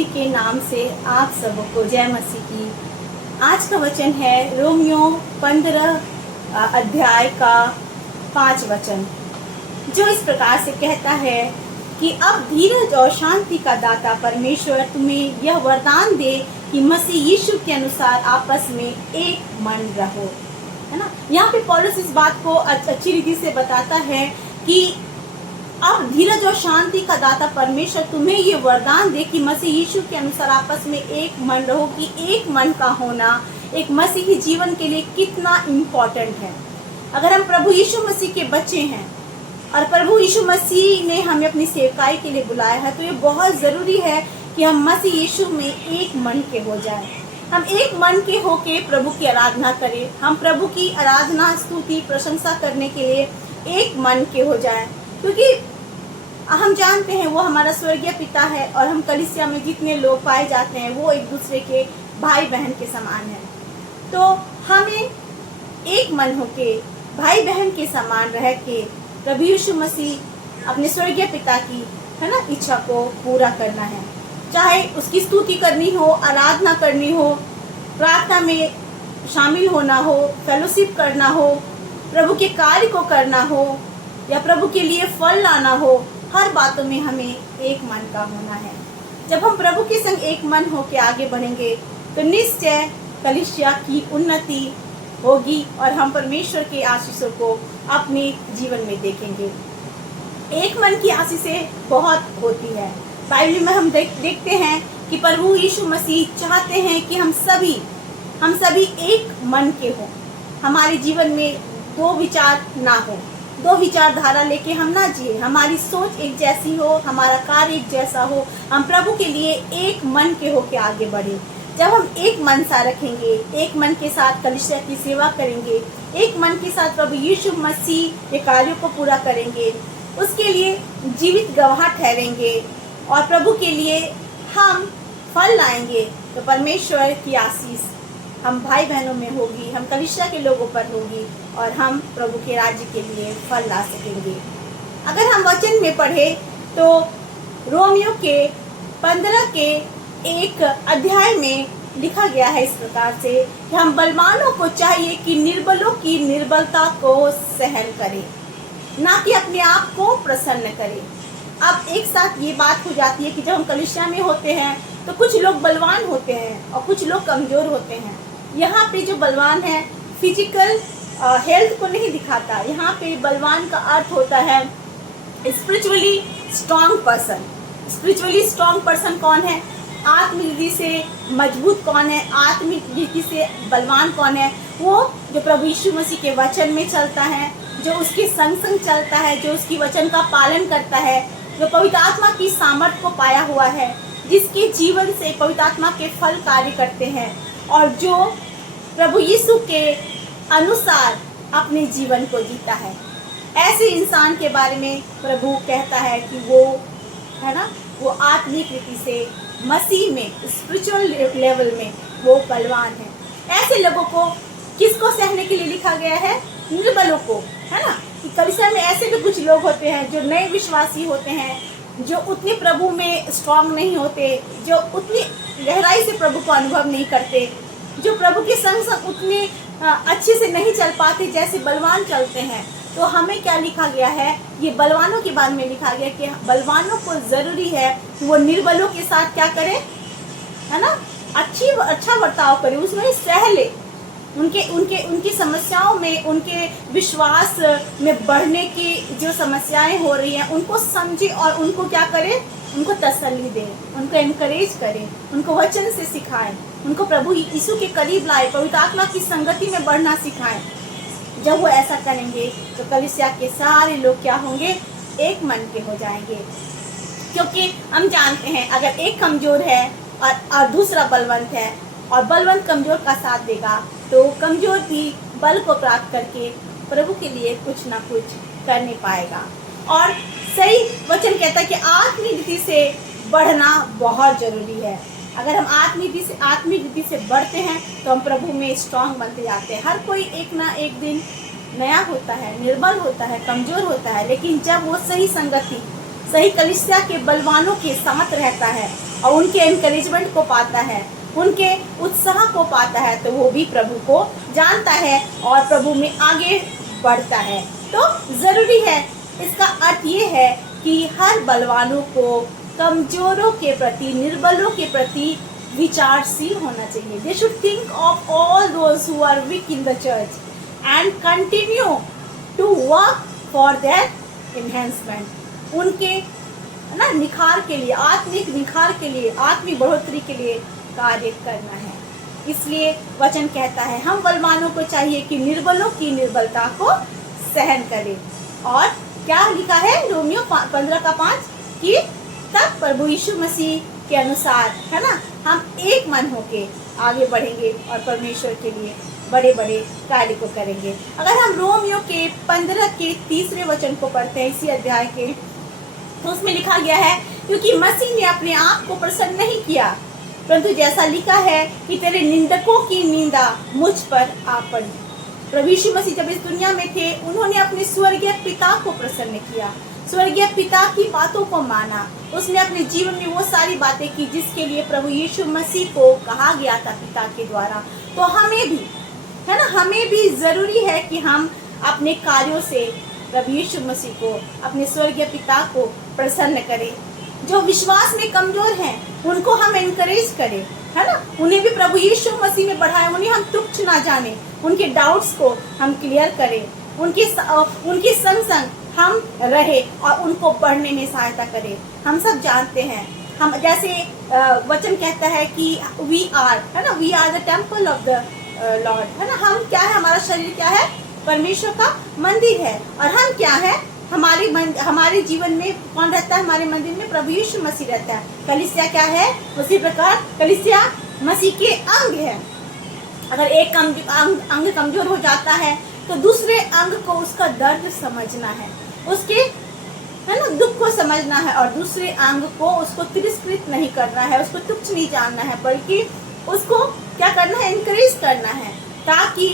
मसीह के नाम से आप सबको जय मसीह की। आज का वचन है रोमियो 15 अध्याय का 5 वचन, जो इस प्रकार से कहता है कि अब धीरज और शांति का दाता परमेश्वर तुम्हें यह वरदान दे कि मसीह यीशु के अनुसार आपस में एक मन रहो। है ना। यहाँ पे पौलुस इस बात को अच्छी रीति से बताता है कि अब धीरज और शांति का दाता परमेश्वर तुम्हें ये वरदान दे कि मसीह यीशु के अनुसार आपस में एक मन रहो। कि एक मन का होना एक मसीही जीवन के लिए कितना इम्पोर्टेंट है। अगर हम प्रभु यीशु मसीह के बच्चे हैं और प्रभु यीशु मसीह ने हमें अपनी सेवकाई के लिए बुलाया है, तो ये बहुत ज़रूरी है कि हम मसीह यीशु में एक मन के हो जाएं। हम एक मन के होके प्रभु की आराधना करें। हम प्रभु की आराधना, स्तुति, प्रशंसा करने के लिए एक मन के हो जाएं, क्योंकि हम जानते हैं वो हमारा स्वर्गीय पिता है और हम कलीसिया में जितने लोग पाए जाते हैं वो एक दूसरे के भाई बहन के समान हैं। तो हमें एक मन होके भाई बहन के समान रह के प्रभु यीशु मसीह अपने स्वर्गीय पिता की इच्छा को पूरा करना है। चाहे उसकी स्तुति करनी हो, आराधना करनी हो, प्रार्थना में शामिल होना हो, फेलोशिप करना हो, प्रभु के कार्य को करना हो या प्रभु के लिए फल लाना हो, हर बातों में हमें एक मन का होना है। जब हम प्रभु के संग एक मन होकर आगे बढ़ेंगे तो निश्चय कलीसिया की उन्नति होगी और हम परमेश्वर के आशीषों को अपने जीवन में देखेंगे। एक मन की आशीषें बहुत होती है। बाइबल में हम देखते हैं कि प्रभु यीशु मसीह चाहते हैं कि हम सभी एक मन के हों। हमारे जीवन में दो विचार ना हो, दो विचारधारा लेके हम ना जिए। हमारी सोच एक जैसी हो, हमारा कार्य एक जैसा हो। हम प्रभु के लिए एक मन के होके आगे बढ़े। जब हम एक मन सा रखेंगे, एक मन के साथ कलीसिया की सेवा करेंगे, एक मन के साथ प्रभु यीशु मसीह के कार्यों को पूरा करेंगे, उसके लिए जीवित गवाह ठहरेंगे और प्रभु के लिए हम फल लाएंगे, तो परमेश्वर की आशीष हम भाई बहनों में होगी, हम कलीसिया के लोगों पर होगी और हम प्रभु के राज्य के लिए फल ला सकेंगे। अगर हम वचन में पढ़े तो रोमियो के 15 के एक अध्याय में लिखा गया है इस प्रकार से कि हम बलवानों को चाहिए कि निर्बलों की निर्बलता को सहन करें, ना कि अपने आप को प्रसन्न करें। अब एक साथ ये बात हो जाती है कि जब हम कलीसिया में होते हैं तो कुछ लोग बलवान होते हैं और कुछ लोग कमज़ोर होते हैं। यहाँ पे जो बलवान है फिजिकल हेल्थ को नहीं दिखाता। यहाँ पे बलवान का अर्थ होता है spiritually strong person. Spiritually strong person कौन है? आत्मिक रीति से मजबूत कौन है? आत्मिक रीति से बलवान कौन है? वो जो प्रभु यीशु मसीह के वचन में चलता है, जो उसके संग संग चलता है, जो उसकी वचन का पालन करता है, जो पवित्र आत्मा की सामर्थ को पाया हुआ है, जिसके जीवन से पवित्र आत्मा के फल कार्य करते हैं और जो प्रभु यीशु के अनुसार अपने जीवन को जीता है। ऐसे इंसान के बारे में प्रभु कहता है कि वो आत्मिक रीति से मसीह में, स्पिरिचुअल लेवल में वो बलवान है। ऐसे लोगों को किसको सहने के लिए लिखा गया है? निर्बलों को, है ना। कि कलीसिया में ऐसे भी कुछ लोग होते हैं जो नए विश्वासी होते हैं, जो उतने प्रभु में स्ट्रांग नहीं होते, जो उतनी गहराई से प्रभु को अनुभव नहीं करते, जो प्रभु के संग संग उतने अच्छे से नहीं चल पाते जैसे बलवान चलते हैं। तो हमें क्या लिखा गया है? ये बलवानों के बारे में लिखा गया कि बलवानों को ज़रूरी है कि वो निर्बलों के साथ क्या करें, है ना, अच्छा बर्ताव करें, उसमें सह ले, उनकी समस्याओं में, उनके विश्वास में बढ़ने की जो समस्याएं हो रही हैं उनको समझे और उनको क्या करें, उनको तसल्ली दें, उनको एनकरेज करें, उनको वचन से सिखाएं, उनको प्रभु यीशु के करीब लाए, पवित्र आत्मा की संगति में बढ़ना सिखाएं। जब वो ऐसा करेंगे तो कलीसिया के सारे लोग क्या होंगे? एक मन के हो जाएंगे। क्योंकि हम जानते हैं अगर एक कमज़ोर है और दूसरा बलवंत है और बलवंत कमज़ोर का साथ देगा तो कमज़ोर भी बल को प्राप्त करके प्रभु के लिए कुछ ना कुछ कर नहीं पाएगा। और सही वचन कहता है कि आत्मिक रीति से बढ़ना बहुत ज़रूरी है। अगर हम आत्मिक रीति से बढ़ते हैं तो हम प्रभु में स्ट्रांग बनते जाते हैं। हर कोई एक ना एक दिन नया होता है, निर्बल होता है, कमज़ोर होता है, लेकिन जब वो सही संगति, सही कलीसिया के बलवानों के साथ रहता है और उनके एनकरेजमेंट को पाता है, उनके उत्साह को पाता है, तो वो भी प्रभु को जानता है और प्रभु में आगे बढ़ता है। तो ज़रूरी है, इसका अर्थ ये है कि हर बलवानों को कमजोरों के प्रति, निर्बलों के प्रति विचारशील होना चाहिए। They should think of all those who are weak in the church and continue to work for their enhancement. उनके ना निखार के लिए, आत्मिक निखार के लिए, आत्मिक बढ़ोतरी के लिए कार्य करना है। इसलिए वचन कहता है हम बलवानों को चाहिए कि निर्बलों की निर्बलता को सहन करें। और क्या लिखा है रोमियो 15:5 कि तब प्रभु यीशु मसीह के अनुसार, है ना, हम एक मन होके आगे बढ़ेंगे और परमेश्वर के लिए बड़े बड़े कार्य को करेंगे। अगर हम रोमियो के 15 के 3 वचन को पढ़ते हैं इसी अध्याय के, तो उसमें लिखा गया है क्योंकि मसीह ने अपने आप को प्रसन्न नहीं किया, परंतु जैसा लिखा है कि तेरे निंदकों की निंदा मुझ पर आ पड़ी। प्रभु यीशु मसीह जब इस दुनिया में थे, उन्होंने अपने स्वर्गीय पिता को प्रसन्न किया, स्वर्गीय पिता की बातों को माना। उसने अपने जीवन में वो सारी बातें की जिसके लिए प्रभु यीशु मसीह को कहा गया था पिता के द्वारा। तो हमें भी, है ना, हमें भी जरूरी है कि हम अपने कार्यों से प्रभु यीशु मसीह को, अपने स्वर्गीय पिता को प्रसन्न करें। जो विश्वास में कमजोर हैं उनको हम एनकरेज करें, है ना, उन्हें भी प्रभु यीशु मसीह में बढ़ाएं, उन्हें हम तुच्छ ना जाने, उनके डाउट्स को हम क्लियर करें, उनके संग संग हम रहे और उनको बढ़ने में सहायता करें। हम सब जानते हैं, हम जैसे वचन कहता है कि वी आर, है ना, we are the temple of the lord, है ना, हम क्या है, हमारा शरीर क्या है, परमेश्वर का मंदिर है। और हम क्या है, हमारे जीवन में कौन रहता है, हमारे मंदिर में प्रभु यीशु मसीह रहता है। कलीसिया क्या है, उसी प्रकार कलीसिया मसीह के अंग है। अगर एक अंग कमजोर हो जाता है तो दूसरे अंग को उसका दर्द समझना है, उसके, है ना, दुख को समझना है और दूसरे अंग को उसको तिरस्कृत नहीं करना है, उसको तुच्छ नहीं जानना है, बल्कि उसको क्या करना है, एनकरेज करना है, ताकि,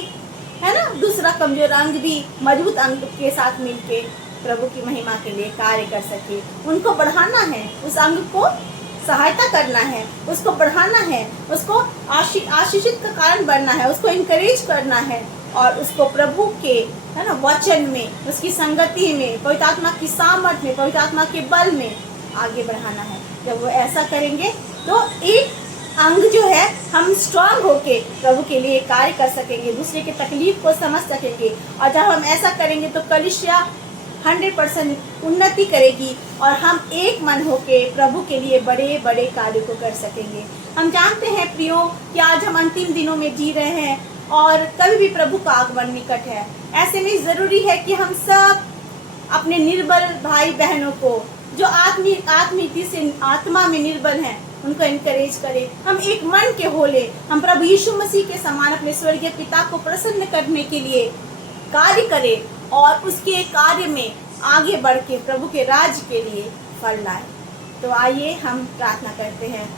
है ना, दूसरा कमजोर अंग भी मजबूत अंग के साथ मिलके प्रभु की महिमा के लिए कार्य कर सके। उनको बढ़ाना है, उस अंग को सहायता करना है, उसको बढ़ाना है, उसको आशीषित का कारण बनना है, उसको इनकरेज करना है और उसको प्रभु के, है ना, वचन में, उसकी संगति में, पवित्र आत्मा की सामर्थ्य में, पवित्र आत्मा के बल में आगे बढ़ाना है। जब वो ऐसा करेंगे तो एक अंग जो है, हम स्ट्रांग होके प्रभु के लिए कार्य कर सकेंगे, दूसरे के तकलीफ को समझ सकेंगे। और जब हम ऐसा करेंगे तो कलीसिया 100% उन्नति करेगी और हम एक मन होके प्रभु के लिए बड़े बड़े कार्य को कर सकेंगे। हम जानते हैं प्रियो कि आज हम अंतिम दिनों में जी रहे हैं और कभी भी प्रभु का आगमन निकट है। ऐसे में ज़रूरी है कि हम सब अपने निर्बल भाई बहनों को, जो आत्मीयता से आत्मा में निर्बल हैं, उनको इनकरेज करें। हम एक मन के होले, हम प्रभु यीशु मसीह के समान अपने स्वर्गीय पिता को प्रसन्न करने के लिए कार्य करें और उसके कार्य में आगे बढ़ के प्रभु के राज्य के लिए फल लाए। तो आइए हम प्रार्थना करते हैं।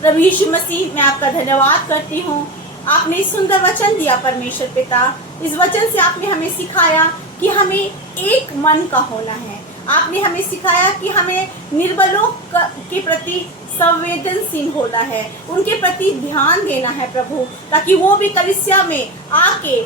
प्रभु यीशु मसीह, मैं आपका धन्यवाद करती हूँ, आपने सुंदर वचन दिया परमेश्वर पिता। इस वचन से आपने हमें सिखाया कि हमें एक मन का होना है। आपने हमें सिखाया कि हमें निर्बलों के प्रति संवेदनशील होना है, उनके प्रति ध्यान देना है प्रभु, ताकि वो भी कलीसिया में आके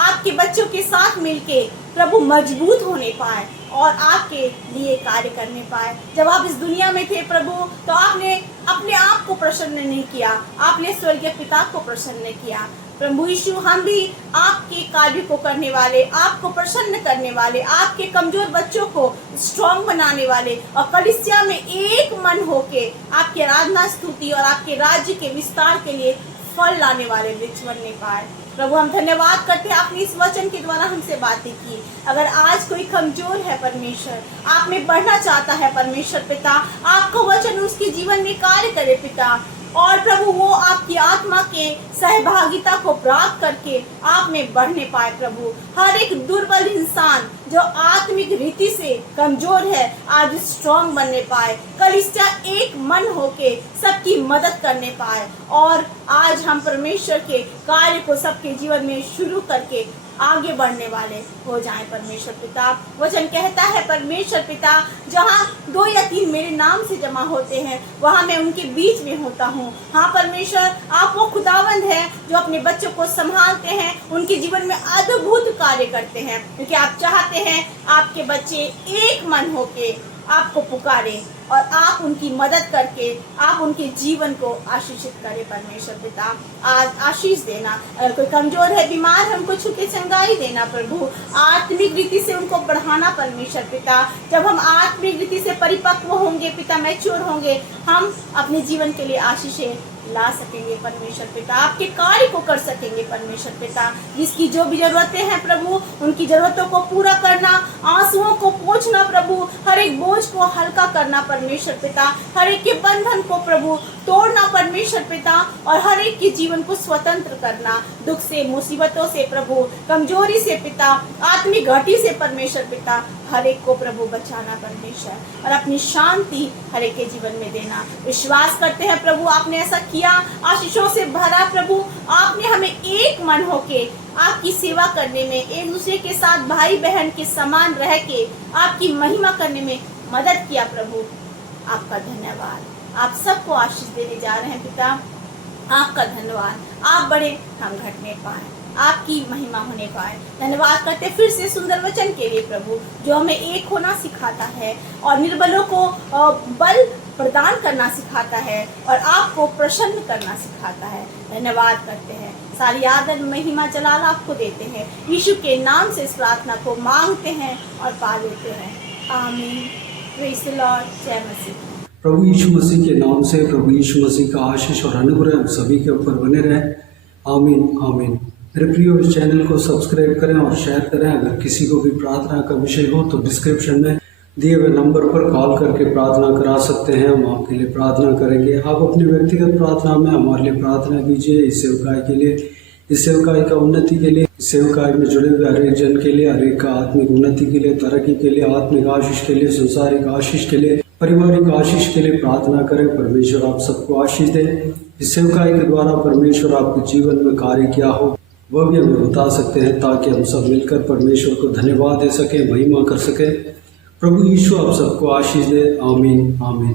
आपके बच्चों के साथ मिलके प्रभु मजबूत होने पाए और आपके लिए कार्य करने पाए। जब आप इस दुनिया में थे प्रभु, तो आपने अपने आप को प्रसन्न नहीं किया, आपने स्वर्गीय पिता को प्रसन्न किया। प्रभु यीशु, हम भी आपके कार्य को करने वाले, आपको प्रसन्न करने वाले, आपके कमजोर बच्चों को स्ट्रॉन्ग बनाने वाले और कलीसिया में एक मन होके आपके आराधना स्तुति और आपके राज्य के विस्तार के लिए फल लाने वाले वृक्ष बनने पाए। प्रभु, हम धन्यवाद करते हैं, आपने इस वचन के द्वारा हमसे बातें की। अगर आज कोई कमजोर है परमेश्वर, आप में बढ़ना चाहता है परमेश्वर पिता, आपका वचन उसके जीवन में कार्य करे पिता, और प्रभु वो आपकी आत्मा के सहभागिता को प्राप्त करके आप में बढ़ने पाए प्रभु। हर एक दुर्बल इंसान जो आत्मिक रीति से कमजोर है आज स्ट्रांग बनने पाए, कलीसिया एक मन होके सबकी मदद करने पाए और आज हम परमेश्वर के कार्य को सबके जीवन में शुरू करके आगे बढ़ने वाले हो जाएं। परमेश्वर पिता वचन कहता है, परमेश्वर पिता जहाँ 2 या 3 मेरे नाम से जमा होते हैं वहाँ मैं उनके बीच में होता हूँ। हाँ परमेश्वर, आप वो खुदावंद हैं जो अपने बच्चों को संभालते हैं, उनके जीवन में अद्भुत कार्य करते हैं, क्योंकि आप चाहते हैं आपके बच्चे एक मन होके आपको पुकारे और आप उनकी मदद करके आप उनके जीवन को आशीषित करें। परमेश्वर पिता आज आशीष देना, अगर कोई कमजोर है, बीमार है, उनको छू के चंगाई देना प्रभु, आत्मिक रीति से उनको बढ़ाना। परमेश्वर पिता जब हम आत्मिक रीति से परिपक्व होंगे पिता, मैच्योर होंगे, हम अपने जीवन के लिए आशीषें ला सकेंगे। परमेश्वर पिता आपके कार्य को कर सकेंगे। परमेश्वर पिता जिसकी जो भी जरूरतें हैं प्रभु, उनकी जरूरतों को पूरा करना, आंसुओं को पोंछना प्रभु, हर एक बोझ को हल्का करना परमेश्वर पिता, हर एक के बंधन को प्रभु तोड़ना परमेश्वर पिता, और हर एक के जीवन को स्वतंत्र करना दुख से, मुसीबतों से प्रभु, कमजोरी से पिता, आत्मिक घटी से परमेश्वर पिता, हर एक को प्रभु बचाना परमेश्वर, और अपनी शांति हर एक के जीवन में देना। विश्वास करते हैं प्रभु आपने ऐसा किया, आशीषों से भरा प्रभु, आपने हमें एक मन होके आपकी सेवा करने में, एक दूसरे के साथ भाई बहन के समान रह के आपकी महिमा करने में मदद किया प्रभु। आपका धन्यवाद। आप सबको आशीष देने जा रहे हैं पिता, आपका धन्यवाद। आप बड़े, हम घटने पाए, आपकी महिमा होने पाए। धन्यवाद करते फिर से सुंदर वचन के लिए प्रभु, जो हमें एक होना सिखाता है और निर्बलों को बल प्रदान करना सिखाता है और आपको प्रसन्न करना सिखाता है। धन्यवाद करते हैं, सारी आदर महिमा जलाल आपको देते हैं। यीशु के नाम से इस प्रार्थना को मांगते हैं और पा लेते हैं। आमीन। Praise the Lord. जय मसीह। प्रभु यीशु मसीह के नाम से प्रभु यीशु मसीह का आशीष और अनुग्रह हम सभी के ऊपर बने रहे। आमीन आमीन। मेरे प्रियो, इस चैनल को सब्सक्राइब करें और शेयर करें। अगर किसी को भी प्रार्थना का विषय हो तो डिस्क्रिप्शन में दिए हुए नंबर पर कॉल करके प्रार्थना करा सकते हैं, हम आपके लिए प्रार्थना करेंगे। आप अपनी व्यक्तिगत प्रार्थना में हमारे लिए प्रार्थना कीजिए, इस सेवकाई के लिए, इस सेवकाई का उन्नति के लिए, इस सेवकाई में जुड़े हुए हर एक जन के लिए, हर एक का आत्मिक उन्नति के लिए, तरक्की के लिए, आत्मिक आशीष के लिए, संसारिक आशीष के लिए, पारिवारिक आशीष के लिए प्रार्थना करें। परमेश्वर आप सबको आशीष दे। इस सेवकाई के द्वारा परमेश्वर आपके जीवन में कार्य किया हो वह भी हमें बता सकते हैं, ताकि हम सब मिलकर परमेश्वर को धन्यवाद दे सकें, महिमा कर सकें। प्रभु यीशु आप सबको आशीष दे। आमीन आमीन।